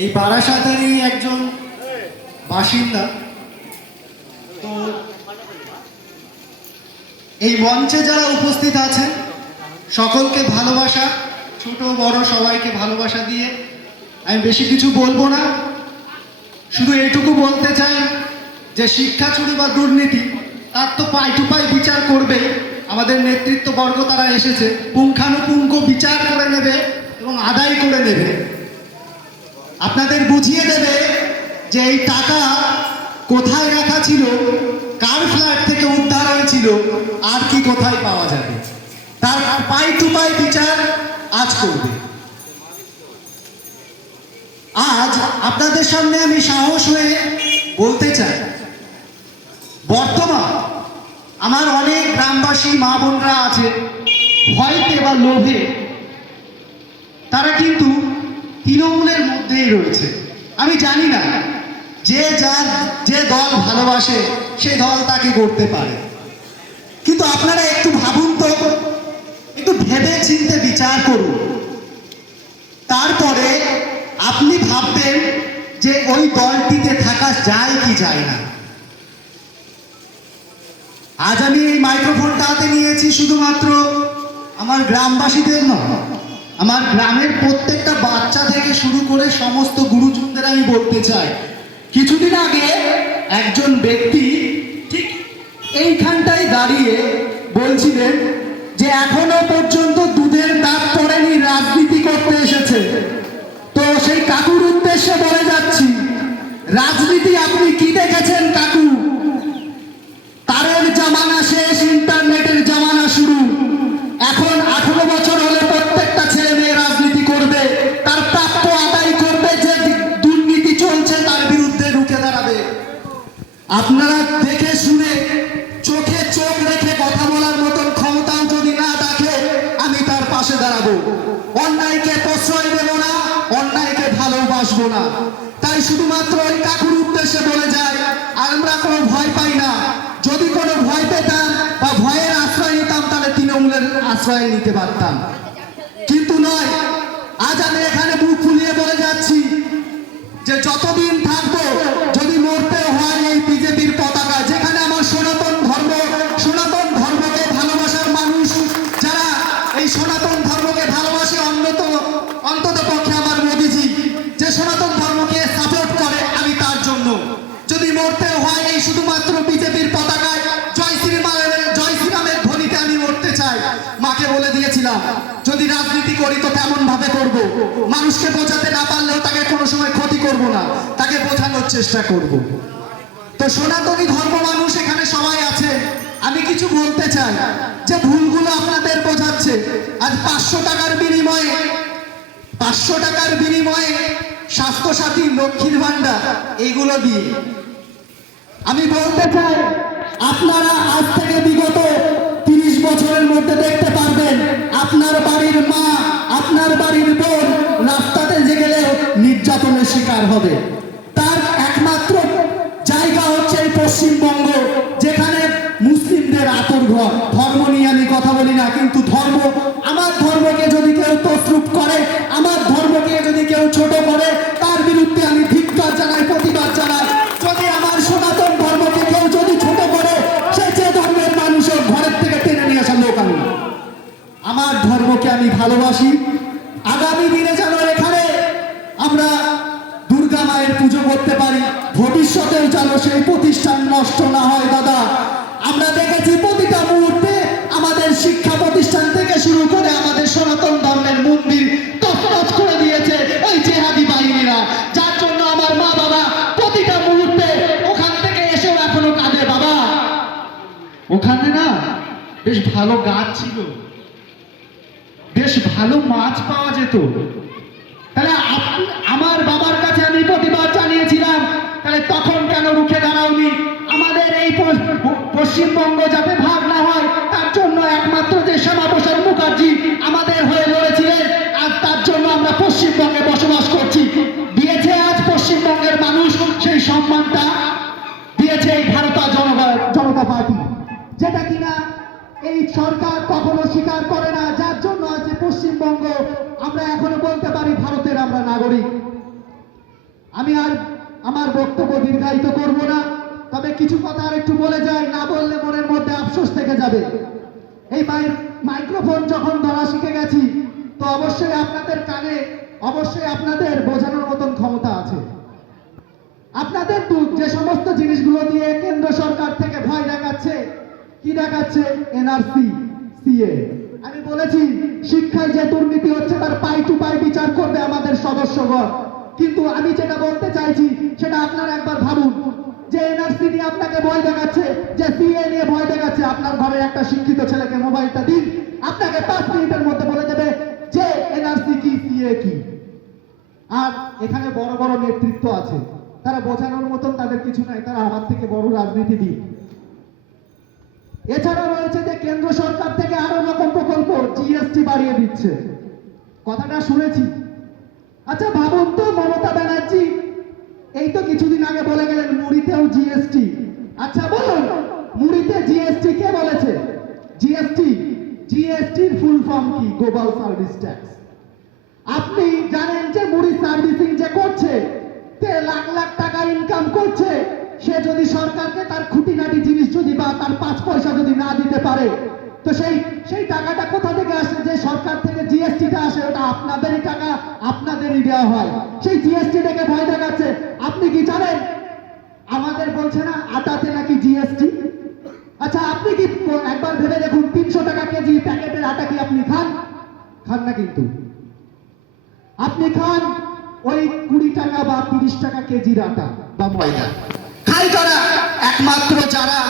এই বারাসাতেরই একজন বাসিন্দা। তো এই মঞ্চে যারা উপস্থিত আছেন সকলকে ভালোবাসা, ছোট বড় সবাইকে ভালোবাসা দিয়ে আমি বেশি কিছু বলবো না, শুধু এইটুকু বলতে চাই যে শিক্ষা চুরি বা দুর্নীতি তার তো পাই টু পাই বিচার করবে। আমাদের নেতৃত্ববর্গ তারা এসেছে, পুঙ্খানুপুঙ্খ বিচার করে নেবে এবং আদায় করে নেবে, আপনাদের বুঝিয়ে দেবে যে এই টাকা কোথায় রাখা ছিল, কার ফ্ল্যাট থেকে উদ্ধার হয়েছিল, আর কি কোথায় পাওয়া যাবে, তার পাই টু পাই বিচার আজ করবে। আজ আপনাদের সামনে আমি সাহস হয়ে বলতে চাই, বর্তমান আমার অনেক গ্রামবাসী মা বোনরা আছে ভয়তে বা লোভে তারা কিন্তু তৃণমূলের মধ্যেই রয়েছে। আমি জানি না যে দল ভালোবাসে সে দল তাকে করতে পারে, কিন্তু আপনারা একটু ভাবুন তো, একটু ভেবে চিন্তে বিচার করুন, তারপরে আপনি ভাববেন যে ওই দলটিতে থাকা যায় কি যায় না। আজ আমি এই মাইক্রোফোনটা হাতে নিয়েছি শুধুমাত্র আমার গ্রামবাসীদের নয়, আমার গ্রামের প্রত্যেকটা বাচ্চা থেকে শুরু করে সমস্ত গুরুজনদের আমি বলতে চাই, কিছুদিন আগে একজন ব্যক্তি ঠিক এইখানটায় দাঁড়িয়ে বলছিলেন যে এখনো পর্যন্ত দুধের দাঁত পড়েনি, রাজনীতি করতে এসেছে। তো সেই কাকুর উদ্দেশ্যে বলে যাচ্ছি, রাজনীতি আপনি কি দেখেছেন কাকু? তারের জামানা শেষ, ইন্টারনেটের জামানা শুরু। এখন 18 বছর হলে প্রত্যেকটা ছেলে মেয়ে রাজনীতি করবে, তার প্রাপ্য আদায় করবে, যে দুর্নীতি চলছে তার বিরুদ্ধে রুখে দাঁড়াবে। আপনারা দেখে শুনে চোখে চোখ রেখে কথা বলার মতন ক্ষমতাও যদি না দেখে, আমি তার পাশে দাঁড়াবো। অন্যায়কে প্রশ্রয় দেব না, অন্যায়কে ভালোবাসবো না। তাই শুধুমাত্র ওই কাকুর উদ্দেশ্যে বলে যায়, আমরা কোনো ভয় পাই না। যদি কোনো ভয় পেতাম বা ভয়ের আশ্রয় নিতাম তাহলে তৃণমূলের আশ্রয় নিতে পারতাম, কিন্তু নয়। আজ আমি এখানে বুক ফুলিয়ে বলে যাচ্ছি যে যতদিন থাকবো, যদি মরতে হয় এই বিজেপির পতাকা, যেখানে আমার সনাতন ধর্মকে ভালোবাসার মানুষ যারা এই সনাতন ধর্মকে ভালোবাসে, অন্তত পক্ষে আমার মোদিজি যে সনাতন ধর্মকে সাপোর্ট করে, আমি তার জন্য যদি মরতে হয় এই শুধুমাত্র বিজেপির পতাকায় জয় শ্রীরামের ধ্বনিতে আমি মরতে চাই। মাকে বলে দিয়েছিলাম যদি রাজনীতি করি তো তেমন ভাবে করব, মানুষকে বোঝাতে না পারলেও তাকে কোনো সময় ক্ষতি করব না, তাকে বোঝানোর চেষ্টা করব। তো সনাতনী ধর্ম মানুষ এখানে সবাই আছে, আমি কিছু বলতে চাই যে ভুলগুলো আপনাদের বোঝাচ্ছে। আজ 500 টাকার বিনিময়ে স্বাস্থ্যসাথী, লক্ষ্মীর ভান্ডার এইগুলো দিয়ে আমি বলতে চাই, আপনারা আজ থেকে বিগত 30 বছরের মধ্যে দেখতে পারবেন আপনার বাড়ির মা, আপনার বাড়ির বোন রাস্তাতে যে গেলেও নির্যাতনের শিকার হবে। তার একমাত্র জায়গা হচ্ছে এই পশ্চিমবঙ্গ, যেখানে মুসলিমদের আঁতুড়ঘর। ধর্ম নিয়ে আমি কথা বলি না, কিন্তু আমার ধর্মকে যদি কেউ তসরুপ করে, আমার ধর্মকে যদি কেউ ছোট করে, তার বিরুদ্ধে আমি ধিক্কার জানাই, প্রতিবাদ জানাই। যদি আমার সনাতন ধর্মকে কেউ যদি ছোট করে, সে যে ধর্মের মানুষের ঘরের থেকে টেনে নিয়ে আসা লোক আমি। আমার ধর্মকে আমি ভালোবাসি। আগামী দিনে যেন এখানে আমরা দুর্গা মায়ের পুজো করতে পারি, ভবিষ্যতেও যেন সেই প্রতিষ্ঠান নষ্ট না হয়। দাদা, আমরা দেখেছি প্রতিটা মুহূর্তে আমাদের শিক্ষা প্রতিষ্ঠান থেকে শুরু করে আমাদের সনাতন ধর্মের মন্দির তছনছ করে দিয়েছে ওই জেহাদি বাহিনীরা, যার জন্য আমার মা বাবা প্রতিটা মুহূর্তে ওখান থেকে এসেও এখনো কাঁদে। বাবা, ওখানে না বেশ ভালো গাছ ছিল, বেশ ভালো মাছ পাওয়া যেত, তাহলে আমার বাবার কাছে আমি প্রতিবাদ জানিয়েছিলাম, তাহলে তখন কেন রুখে দাঁড়াওনি? আমাদের এই পশ্চিমবঙ্গ যাতে ভাগ না হয় তার জন্য একমাত্র যে শ্যামাপ্রসাদ মুখার্জি আমাদের হয়ে লড়েছিলেন, আজ তার জন্য আমরা পশ্চিমবঙ্গে বসবাস করছি। দিয়েছে আজ পশ্চিমবঙ্গের মানুষ সেই সম্মানটা, দিয়েছে এই ভারতীয় জনতা পার্টি, যেটা কিনা এই সরকার কখনো স্বীকার করে না, যার জন্য আছে পশ্চিমবঙ্গ আমরা এখনো বলতে পারি ভারতের আমরা নাগরিক। আমি আর আমার বক্তব্য দীর্ঘায়িত করব না, তবে কিছু কথা আর একটু বলে যাই, না বললে মনের মধ্যে আফসোস থেকে যাবে। এই মাইক্রোফোন যখন ধরা শিখে গেছি, তো অবশ্যই আপনাদের কানে অবশ্যই আপনাদের বোঝানোর মতন ক্ষমতা আছে। আপনাদের যে সমস্ত জিনিসগুলো দিয়ে কেন্দ্র সরকার থেকে ভয় দেখাচ্ছে, কি দেখাচ্ছে? NRC, CA. আমি বলেছি শিক্ষায় যে দুর্নীতি হচ্ছে তার পাই টু পাই বিচার করবে আমাদের সদস্যগণ। কিন্তু আমি যেটা বলতে চাইছি সেটা আপনারা একবার ভাবুন, যে এনআরসি নিয়ে আপনাকে ভয় দেখাচ্ছে, যে সিএ নিয়ে ভয় দেখাচ্ছে। আপনার ঘরের একটা শিক্ষিত ছেলেকে মোবাইলটা দিন, আপনাকে 5 মিনিটের মধ্যে বলে দেবে যে এনআরসি কি, সিএ কি। আর এখানে বড় বড় নেতৃত্ব আছে, তারা বোঝানোর মতন তাদের কিছু নাই, তারা আমার থেকে বড় রাজনীতিবিদ। এছাড়া রয়েছে যে কেন্দ্র সরকার থেকে আরো রকম প্রকল্প, জিএসটি বাড়িয়ে দিচ্ছে, কথাটা শুনেছি। আচ্ছা ভাবুন তো, মমতা ব্যানার্জি এই তো কিছুদিন আগে বলে গেলেন মুড়িতেও জিএসটি। আচ্ছা বলুন, মুড়িতে জিএসটি কে বলেছে? জিএসটির ফুল ফর্ম কি? Global service tax. আপনি জানেন যে মুড়ি সার্ভিসিং যে করছে, তে লাখ লাখ টাকা ইনকাম করছে, সে যদি সরকারকে তার খুঁটিনাটি জিনিস যদি বা তার 5 পয়সা যদি না দিতে পারে, তো সেই টাকাটা কোথা থেকে আসে? যে সরকার থেকে জিএসটিটা আসে, ওটা আপনাদেরই টাকা, আপনাদেরই দেওয়া হয়। সেই জিএসটি থেকে ভয় দেখাচ্ছে। আপনি কি জানেন আমাদের বলছে না আটাতে নাকি জিএসটি? আচ্ছা আপনি কি একবার ভেবে দেখুন, 300 টাকা কেজি প্যাকেটের আটা কি আপনি খান? খান না কিন্তু। আপনি খান ওই 20 টাকা বা 30 টাকা কেজির আটা বা ময়দা। খাই তারা একমাত্র যারা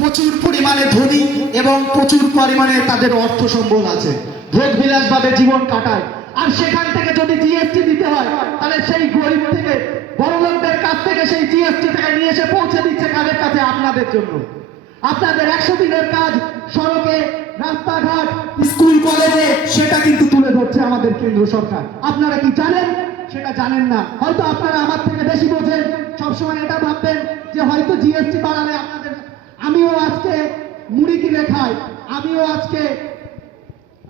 প্রচুর পরিমাণে ধনী এবং প্রচুর পরিমাণে তাদের অর্থ সম্বল আছে, ভোগ বিলাস ভাবে জীবন কাটায়। আর সেখান থেকে যদি জিএসটি দিতে হয়, তাহলে সেই গরিব থেকে বড় লোকদের কাছ থেকে সেই জিএসটি টাকা নিয়ে এসে পৌঁছে দিচ্ছে কাদের কাছে? আপনাদের জন্য। আপনাদের 100 দিনের কাজ সড়কে, রাস্তাঘাট, স্কুল কলেজে, সেটা কিন্তু তুলে ধরছে আমাদের কেন্দ্র সরকার। আপনারা কি জানেন? সেটা জানেন না। হয়তো আপনারা আমার থেকে বেশি বোঝেন, সবসময় এটা ভাববেন যে হয়তো জিএসটি বাড়ালে আপনাদের। আমিও আজকে মুড়ি কিনে খাই, আমিও আজকে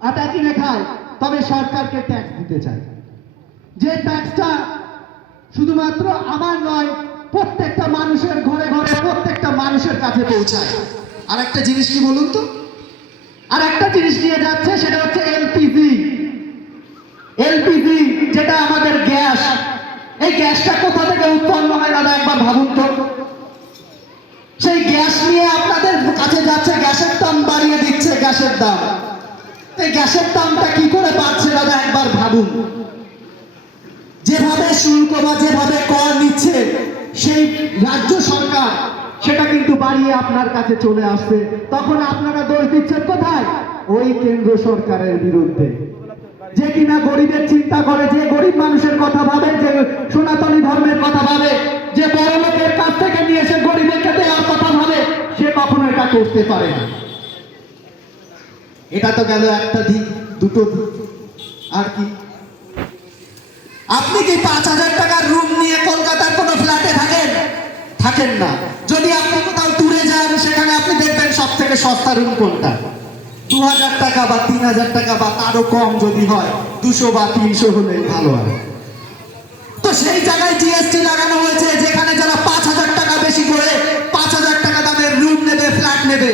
আটা কিনে খাই, তবে সরকারকে ট্যাক্স দিতে চাই, যে ট্যাক্সটা শুধুমাত্র আমার নয়, প্রত্যেকটা মানুষের ঘরে ঘরে, প্রত্যেকটা মানুষের কাছে পৌঁছায়। আর একটা জিনিস কি বলুন তো, আর একটা জিনিস নিয়ে যাচ্ছে, সেটা হচ্ছে এলপিজি। যেটা আমাদের গ্যাস, এই গ্যাসটা কোথা থেকে উৎপন্ন হয় দাদা একবার ভাবুন তো। সেই গ্যাস নিয়ে আপনাদের কাছে যাচ্ছে, গ্যাসের দাম বাড়িয়ে দিচ্ছে, গ্যাসের দাম। এই গ্যাসের দামটা কি করে বাড়ছে দাদা একবার ভাবুন। যেভাবে শুল্ক বা যেভাবে কর নিচ্ছে সেই রাজ্য সরকার, সেটা কিন্তু বাড়িয়ে আপনার কাছে চলে আসছে। তখন আপনারা দোষ দিচ্ছেন কোথায়? ওই কেন্দ্র সরকারের বিরুদ্ধে, যে কিনা গরিবের চিন্তা করে, যে গরিব মানুষের কথা ভাবে, যে সনাতনী ধর্মের কথা ভাবে, যে বড় লোকের কাছ থেকে নিয়ে এসে গরিবেরকে দেওয়ার কথা ভাবে, সে কখনো এটা করতে পারে না। এটা তো গেল একটা দিক, দুটো দিক। আর কি? আপনি কি 5000 টাকার রুম নিয়ে কলকাতার কোনো ফ্ল্যাটে থাকেন না? যদি আপনি কোথাও ট্যুরে যান, সেখানে আপনি দেখবেন সব থেকে সস্তা রুম কোনটা? 2000 টাকা বা 3000 টাকা বা তারও কম যদি হয়, 200 বা 300 হলে ভালো হয়। তো সেই জায়গায় জিএসটি লাগানো হয়েছে, যেখানে যারা 5000 টাকা বেশি করে 5000 টাকা দামের রুম নেবে, ফ্ল্যাট নেবে,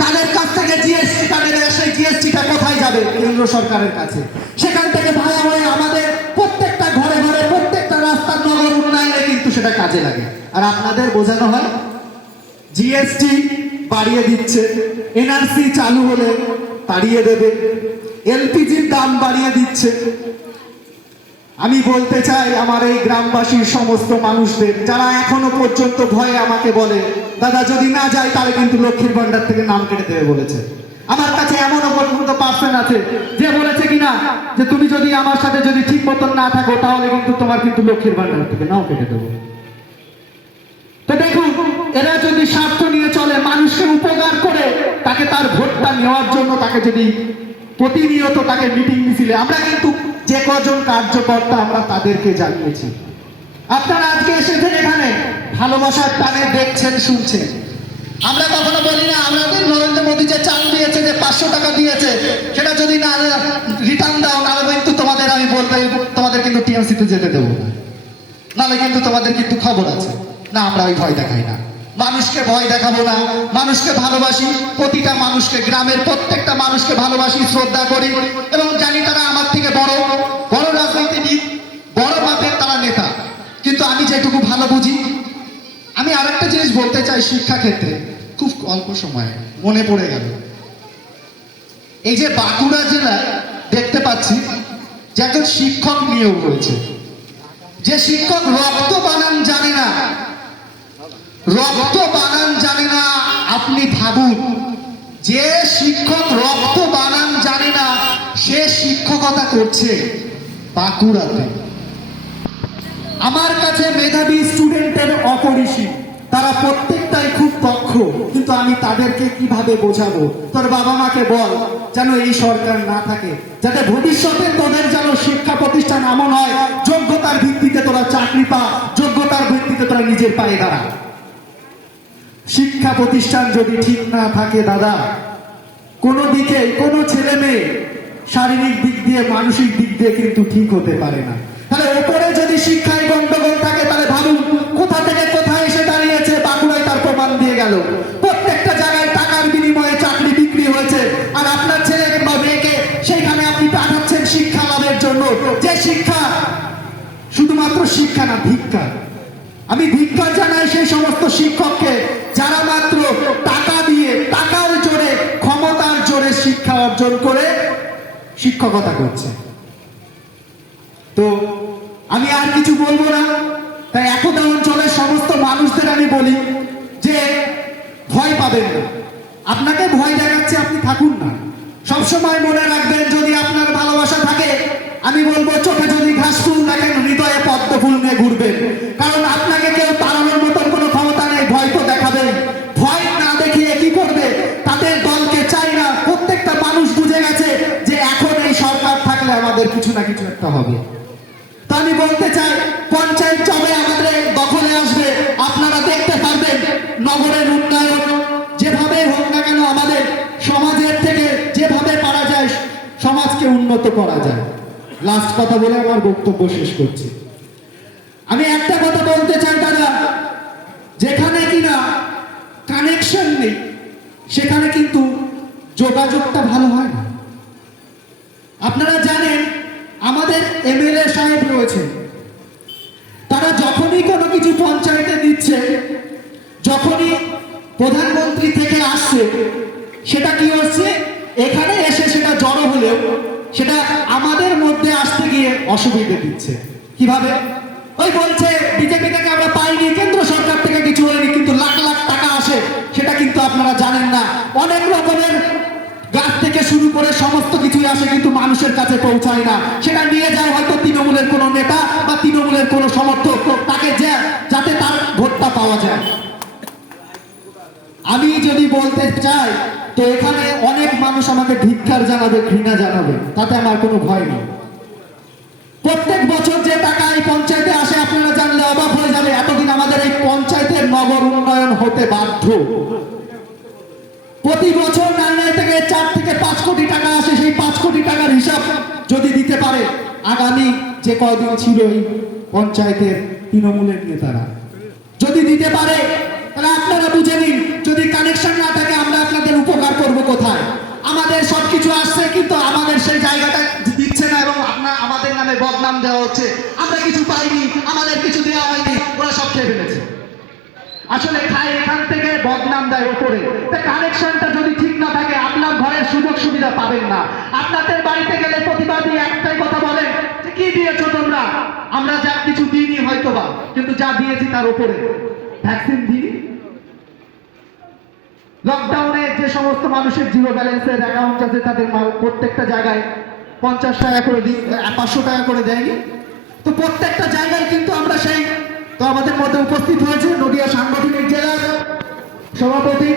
তাদের কাছ থেকে জিএসটিটা নেবে। সেই জিএসটিটা কোথায় যাবে? কেন্দ্র সরকারের কাছে। সেখান থেকে ভাড়া হয়ে আমাদের প্রত্যেকটা ঘরে ঘরে, প্রত্যেকটা রাস্তার নগর উন্নয়নে কিন্তু সেটা কাজে লাগে। আর আপনাদের বোঝানো হয় জিএসটি বাড়িয়ে দিচ্ছে, এনআরসি চালু হলে বাড়িয়ে দেবে, এলপিজির দাম বাড়িয়ে দিচ্ছে। আমি বলতে চাই আমার এই গ্রামবাসীর সমস্ত মানুষদের, যারা এখনো পর্যন্ত ভয়ে আমাকে বলে দাদা যদি না যায় তাহলে কিন্তু লক্ষ্মীর ভান্ডার থেকে নাম কেটে দেবে বলেছে। আমার কাছে এমনও পর্যন্ত পার্সন আছে যে বলেছে কিনা যে তুমি যদি আমার সাথে যদি ঠিক মতন না থাকো, তাহলে কিন্তু তোমার কিন্তু লক্ষ্মীর ভান্ডার থেকে নাও কেটে দেবো। তো দেখুন, এরা যদি স্বার্থ নিয়ে চলে, মানুষকে উপকার করে, তাকে তার ভোটটা নেওয়ার জন্য তাকে যদি প্রতিনিয়ত তাকে মিটিং মিছিলে, আমরা কিন্তু যে কজন কার্যকর্তা আমরা তাদেরকে জানিয়েছি। আপনারা আজকে এসেছেন এখানে ভালোবাসার টানে দেখছেন, শুনছেন, আমরা কখনো বলি না আমাদের নরেন্দ্র মোদী যে চাল দিয়েছে, যে 500 টাকা দিয়েছে, সেটা যদি না রিটার্ন দাও নাহলে কিন্তু তোমাদের আমি বলতে তোমাদের কিন্তু টিএমসিতে যেতে দেবো না, নাহলে কিন্তু তোমাদের কিন্তু খবর আছে। না, আমরা ওই ভয় দেখাই না, মানুষকে ভয় দেখাবো না, মানুষকে ভালোবাসি, প্রতিটা মানুষকে, গ্রামের প্রত্যেকটা মানুষকে ভালোবাসি, শ্রদ্ধা করি এবং জানি তারা আমার থেকে বড় বড় রাজনীতিবিদ, বড় মাপের তারা নেতা। কিন্তু আমি যেটুকু ভালো বুঝি, আমি আরেকটা জিনিস বলতে চাই শিক্ষা ক্ষেত্রে, খুব অল্প সময় মনে পড়ে গেল। এই যে বাঁকুড়া জেলায় দেখতে পাচ্ছি যে একজন শিক্ষক নিয়োগ হয়েছে, যে শিক্ষক রক্ত বানান জানে না, রক্ত বানান জানে না। আপনি ভাবুন, যে শিক্ষক রক্ত বানান জানে না সে শিক্ষকতা করছে বাঁকুড়াতে। আমার কাছে মেধাবী স্টুডেন্টের অপরিসীম, তারা প্রত্যেকটাই খুব দক্ষ, কিন্তু আমি তাদেরকে কিভাবে বোঝাবো? তোর বাবা মাকে বল যেন এই সরকার না থাকে, যাতে ভবিষ্যতে তোদের যেন শিক্ষা প্রতিষ্ঠান এমন হয় যোগ্যতার ভিত্তিতে তোরা চাকরি পা, যোগ্যতার ভিত্তিতে তোরা নিজের পায়ে দাঁড়া। শিক্ষা প্রতিষ্ঠান যদি ঠিক না থাকে দাদা, কোনো দিকে কোনো ছেলে মেয়ে শারীরিক দিক দিয়ে মানসিক দিক দিয়ে কিন্তু ঠিক হতে পারে না। তাহলে ওপরে যদি শিক্ষায় গন্ডগোল থাকে, তাহলে ভাবুন কোথা থেকে কোথায় এসে দাঁড়িয়েছে। বাঁকুড়ায় তার প্রমাণ দিয়ে গেল, প্রত্যেকটা জায়গায় টাকার বিনিময়ে চাকরি বিক্রি হয়েছে, আর আপনার ছেলে বা মেয়েকে সেইখানে আপনি পাঠাচ্ছেন শিক্ষা লাভের জন্য, যে শিক্ষা শুধুমাত্র শিক্ষা না, ভিক্ষা। আমি ভিক্ষা জানাই সেই সমস্ত শিক্ষককে যারা মাত্র টাকা দিয়ে, টাকার জোরে, ক্ষমতার জোরে শিক্ষা অর্জন করে শিক্ষকতা করছে। তো আমি আর কিছু বলবো না, তাই একদা অঞ্চলের সমস্ত মানুষদের আমি বলি যে ভয় পাবেন না, আপনাকে ভয় দেখাচ্ছে আপনি থাকুন না। সবসময় মনে রাখবেন, যদি আপনার ভালোবাসা থাকে, আমি বলবো চোখে যদি ঘাস ফুল দেখেন হৃদয়ে পদ্ম ফুল নিয়ে ঘুরবেন, কারণ আপনাকে কেউ তাড়ানোর মতন কোনো ক্ষমতা নেই। ভয় তো দেখাবেন, ভয় না দেখিয়ে কি করবে? তাদের দলকে চাই না। প্রত্যেকটা মানুষ বুঝে গেছে যে এখন এই সরকার থাকলে আমাদের কিছু না কিছু একটা হবে। তো আমি বলতে চাই, পঞ্চায়েত যবে আমাদের দখলে আসবে, আপনারা দেখতে পারবেন নগরের উন্নয়ন যেভাবে হোক না কেন, আমাদের সমাজের থেকে যেভাবে পারা যায় সমাজকে উন্নত করা যায়। লাস্ট কথা বলে আমার বক্তব্য শেষ করছি। আমি একটা কথা বলতে চাই দাদা, যেখানে কিনা কানেকশন নেই সেখানে কিন্তু যোগাযোগটা ভালো হয় না। আপনারা জানেন আমাদের এমএলএ সাহেব রয়েছে, তারা যখনই কোনো কিছু পঞ্চায়েতে দিচ্ছে, যখনই প্রধানমন্ত্রী থেকে আসছে, সেটা কি হচ্ছে, এখানে এসে সেটা জড়ো হলেও সেটা আমাদের মধ্যে আসতে গিয়ে অসুবিধা দিচ্ছে। কিভাবে? ওই বলছে বিজেপি থেকে আমরা পাইনি, কেন্দ্র সরকার থেকে কিছু হয়নি, কিন্তু লাখ লাখ টাকা আসে, সেটা কিন্তু আপনারা জানেন না। অনেক রকমের গাছ থেকে শুরু করে সমস্ত কিছুই আসে, কিন্তু মানুষের কাছে পৌঁছায় না। সেটা নিয়ে যায় হয়তো তৃণমূলের কোনো নেতা বা তৃণমূলের কোনো সমর্থক, তাকে যাতে তার ভোটটা পাওয়া যায়। আমি যদি বলতে চাই, তো এখানে অনেক মানুষ আমাকে ধিক্কার জানাবে, ঘৃণা জানাবে, তাতে আমার কোনো ভয় নেই। প্রত্যেক বছর যে টাকা এই পঞ্চায়েতে আসে, আপনারা জানলে অবাক হয়ে যাবে, এতদিন আমাদের এই পঞ্চায়েতের নগর উন্নয়ন হতে বাধ্য। প্রতি বছর নারায়ণ থেকে 4 থেকে 5 কোটি টাকা আসে। সেই 5 কোটি টাকার হিসাব যদি দিতে পারে আগামী যে কয়দিন ছিল এই পঞ্চায়েতের তৃণমূলের নেতারা, যদি দিতে পারে, তাহলে আপনারা বুঝে নিন, যদি কানেকশন না থাকে আমরা আপনাদের উপকার করব কোথায়? আমাদের সবকিছু আসছে, কিন্তু আমাদের সেই জায়গাটা দিচ্ছে না এবং আমাদের নামে বদনাম দেওয়া হচ্ছে। আমরা কিছু পাইনি, আমাদের কিছু দেওয়া হয়নি, ওরা সব খেয়ে ফেলেছে। আসলে খায় এখান থেকে, বদনাম দেয় উপরে। তা কানেকশনটা যদি ঠিক না থাকে, আপনার ঘরের সুযোগ সুবিধা পাবেন না। আপনাদের বাড়িতে গেলে প্রতিবাদী একটাই কথা বলেন যে কি দিয়েছো তোমরা? আমরা যা কিছু দিইনি হয়তো বা, কিন্তু যা দিয়েছি তার উপরে। ভ্যাকসিন দিই, লকডাউনে যে সমস্ত মানুষের জিরো ব্যালেন্সের অ্যাকাউন্ট আছে তাদের প্রত্যেকটা জায়গায় 50 টাকা করে 500 টাকা করে দেয়নি। তো প্রত্যেকটা জায়গায় কিন্তু আমরা সেই, তো আমাদের মধ্যে উপস্থিত হয়েছে নদিয়া সাংগঠনিক জেলার সভাপতি